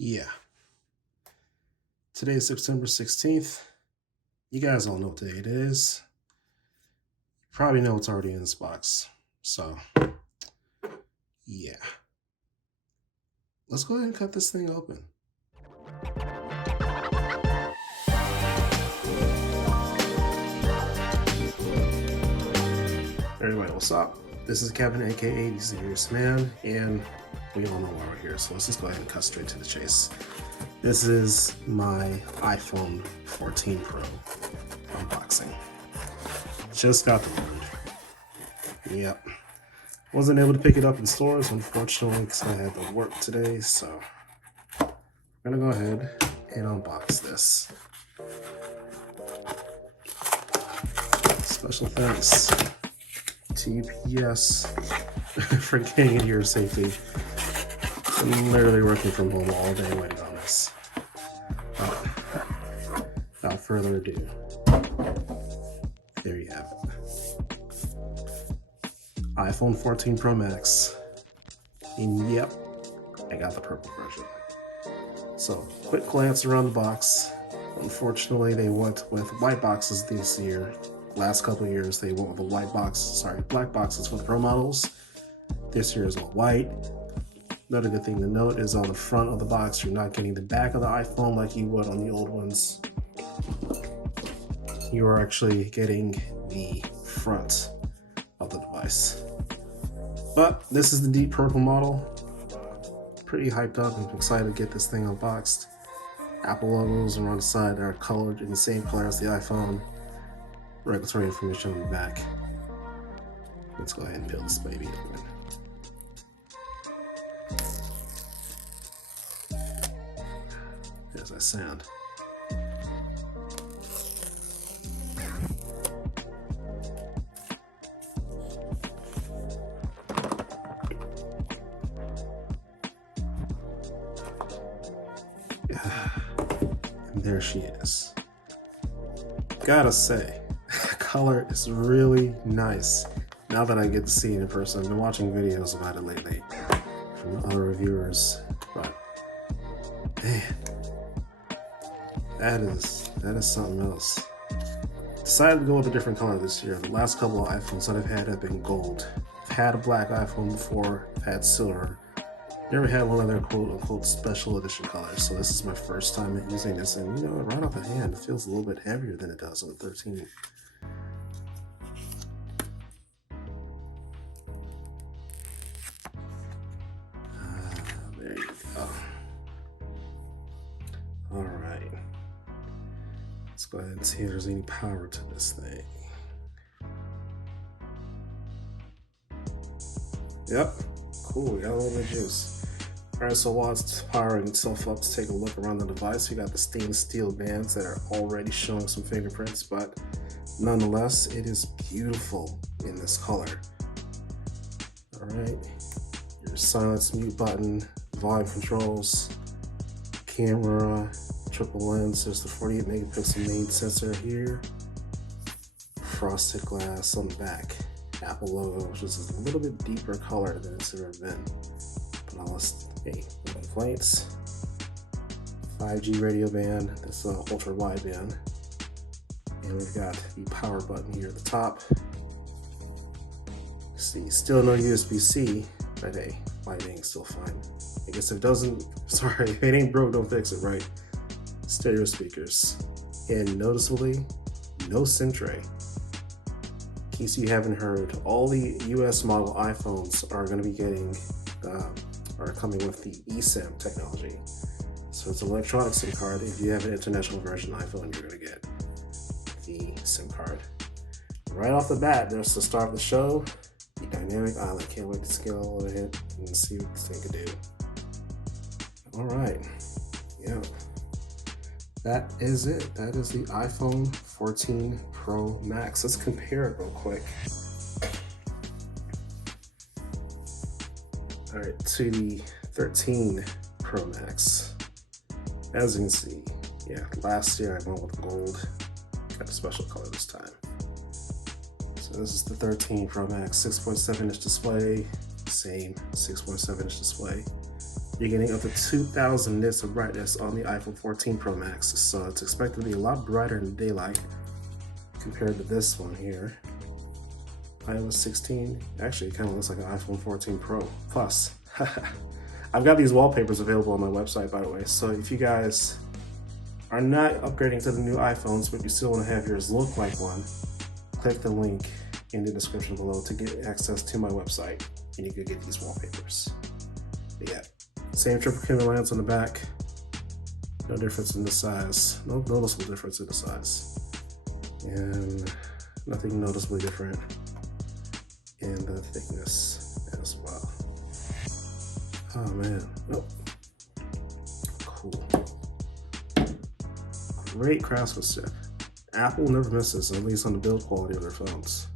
Yeah, today is September 16th. You guys all know what day it is. You probably know it's already in this box. So, yeah. Let's go ahead and cut this thing open. Anyway, what's up? This is Kevin, aka The Serious Man, and we all know why we're here, so let's just go ahead and cut straight to the chase. This is my iPhone 14 Pro unboxing. Just got the word. Yep. Wasn't able to pick it up in stores, unfortunately, because I had to work today, so I'm gonna go ahead and unbox this. Special thanks to UPS for getting it here safely. I'm literally working from home all day waiting on this. Without further ado, there you have it. iPhone 14 Pro Max. And yep, I got the purple version. So, quick glance around the box. Unfortunately, they went with white boxes this year. Last couple of years, they went with black boxes for the Pro models. This year is all white. Another good thing to note is on the front of the box, you're not getting the back of the iPhone like you would on the old ones. You are actually getting the front of the device. But this is the deep purple model. Pretty hyped up and excited to get this thing unboxed. Apple logos are on the side that are colored in the same color as the iPhone. Regulatory information on the back. Let's go ahead and peel this baby open. There's that sound. And there she is. Gotta say, the color is really nice. Now that I get to see it in person, I've been watching videos about it lately from other reviewers, but man, that is something else. Decided to go with a different color this year. The last couple of iPhones that I've had have been gold. I've had a black iPhone before, I've had silver. Never had one of their quote-unquote special edition colors, so this is my first time using this, and right off the hand, it feels a little bit heavier than it does on the 13. There you go. Alright. Let's go ahead and see if there's any power to this thing. Yep. Cool, we got a little bit of juice. Alright, so while it's powering itself up to take a look around the device, you got the stainless steel bands that are already showing some fingerprints, but nonetheless, it is beautiful in this color. Alright, your silence mute button, volume controls, camera, triple lens, there's the 48 megapixel main sensor here, frosted glass on the back, Apple logo, which is a little bit deeper color than it's ever been. But hey, no complaints. 5G radio band, that's ultra wideband. And we've got the power button here at the top. See, still no USB-C, but hey, lighting is still fine. I guess if it doesn't, sorry, if it ain't broke, don't fix it, right? Stereo speakers. And noticeably, no SIM tray. In case you haven't heard, all the US model iPhones are going to be getting, are coming with the eSIM technology. So it's an electronic SIM card. If you have an international version iPhone, you're going to get the SIM card. Right off the bat, there's the start of the show, the dynamic island. Can't wait to scale all of it and see what this thing can do. All right, yeah. That is it. That is the iPhone 14 Pro Max. Let's compare it real quick. All right, to the 13 Pro Max. As you can see, yeah, last year I went with gold. Got a special color this time. So this is the 13 Pro Max, 6.7-inch display, same 6.7-inch display. You're getting up to 2,000 nits of brightness on the iPhone 14 Pro Max, so it's expected to be a lot brighter in daylight compared to this one here. iOS 16, actually it kind of looks like an iPhone 14 Pro Plus. I've got these wallpapers available on my website, by the way, so if you guys are not upgrading to the new iPhones, but you still want to have yours look like one, click the link in the description below to get access to my website, and you can get these wallpapers. But yeah, same triple camera lens on the back, no difference in the size, no noticeable difference in the size, and nothing noticeably different in the thickness as well. Oh man, oh, cool. Great craftsmanship. Apple never misses, at least on the build quality of their phones.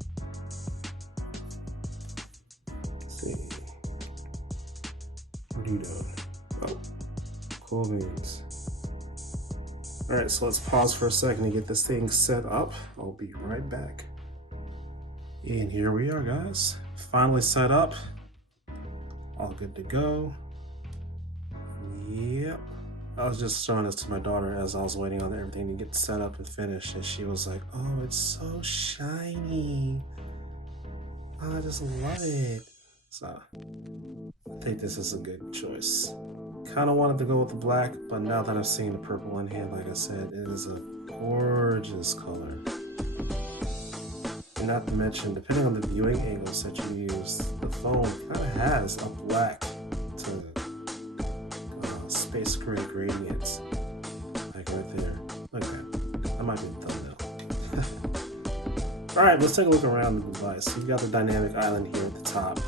Let's see. What are you doing? Oh, cool beans. All right, so let's pause for a second to get this thing set up. I'll be right back. And here we are, guys. Finally set up. All good to go. Yep. I was just showing this to my daughter as I was waiting on everything to get set up and finished, and she was like, "Oh, it's so shiny. Oh, I just love it." So I think this is a good choice. Kind of wanted to go with the black, but now that I've seen the purple in here, like I said, it is a gorgeous color. And not to mention, depending on the viewing angles that you use, the phone kind of has a black to space gray gradients, like right there. Look at that. That might be the thumbnail. All right, let's take a look around the device. You've got the dynamic island here at the top.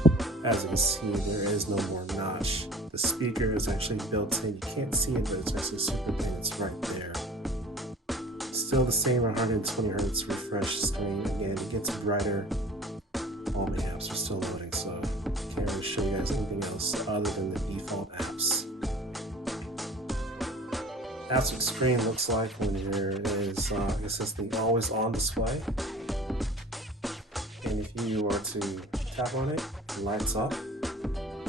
As you can see, there is no more notch. The speaker is actually built in. You can't see it, but it's actually super thin. It's right there. Still the same 120 Hz refresh screen. Again, it gets brighter. All my apps are still loading, so I can't really show you guys anything else other than the default apps. That's what the screen looks like when there is, I guess it's the always on display. And if you were to tap on it, it lights up.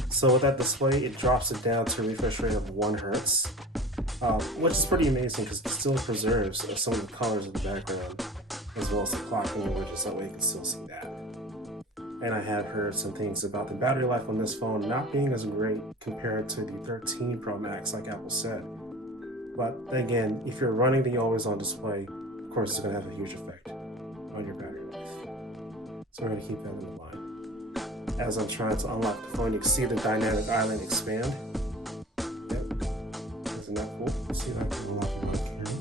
So with that display, it drops it down to a refresh rate of 1 Hz, which is pretty amazing because it still preserves some of the colors of the background, as well as the clocking and widgets, that way you can still see that. And I have heard some things about the battery life on this phone not being as great compared to the 13 Pro Max, like Apple said. But again, if you're running the always on display, of course it's going to have a huge effect on your battery life. So we're going to keep that in mind. As I'm trying to unlock the phone, you can see the dynamic island expand. Yep. Isn't that cool? Let's see if I can unlock it on camera.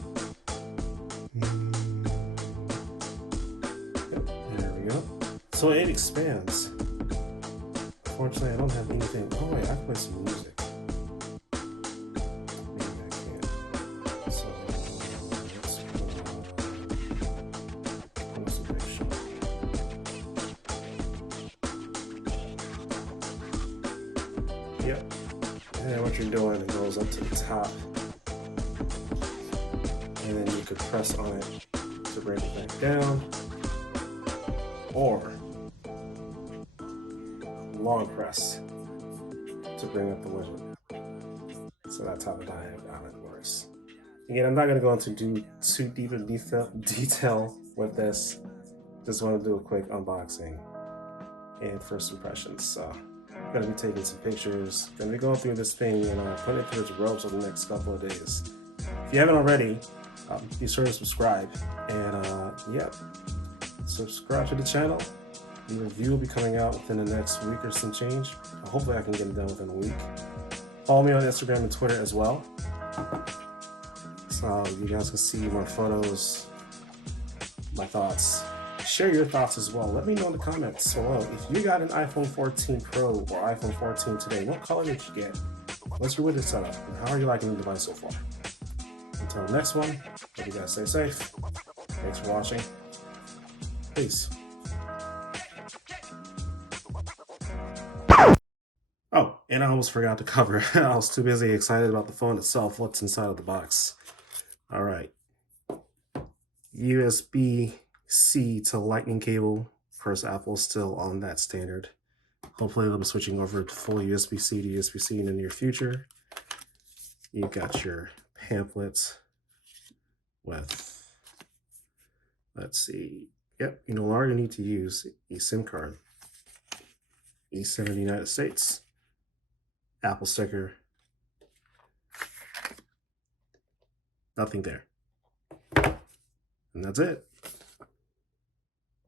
Yep, there we go. So it expands. Unfortunately, I don't have anything. Oh wait, I can play some music. Yep. And what you're doing, it goes up to the top. And then you could press on it to bring it back down. Or long press to bring up the widget. So that's how the dynamic island works. Again, I'm not going to go into too deep in detail with this. Just want to do a quick unboxing and first impressions. So gonna be taking some pictures, gonna be going through this thing and putting it through its ropes over the next couple of days. If you haven't already, be sure to subscribe, and yeah, subscribe to the channel. The review will be coming out within the next week or some change. Hopefully I can get it done within a week. Follow me on Instagram and Twitter as well, so you guys can see my photos, my thoughts. Share your thoughts as well. Let me know in the comments below. If you got an iPhone 14 Pro or iPhone 14 today, what color did you get? What's your widget setup? And how are you liking the device so far? Until the next one, hope you guys stay safe. Thanks for watching. Peace. Oh, and I almost forgot to cover. I was too busy excited about the phone itself. What's inside of the box? All right. USB-C to lightning cable. Of course, Apple's still on that standard. Hopefully they'll be switching over to full USB-C to USB-C in the near future. You got your pamphlets with, let's see, yep, you no longer need to use a SIM card. eSIM in the United States, Apple sticker, nothing there. And that's it.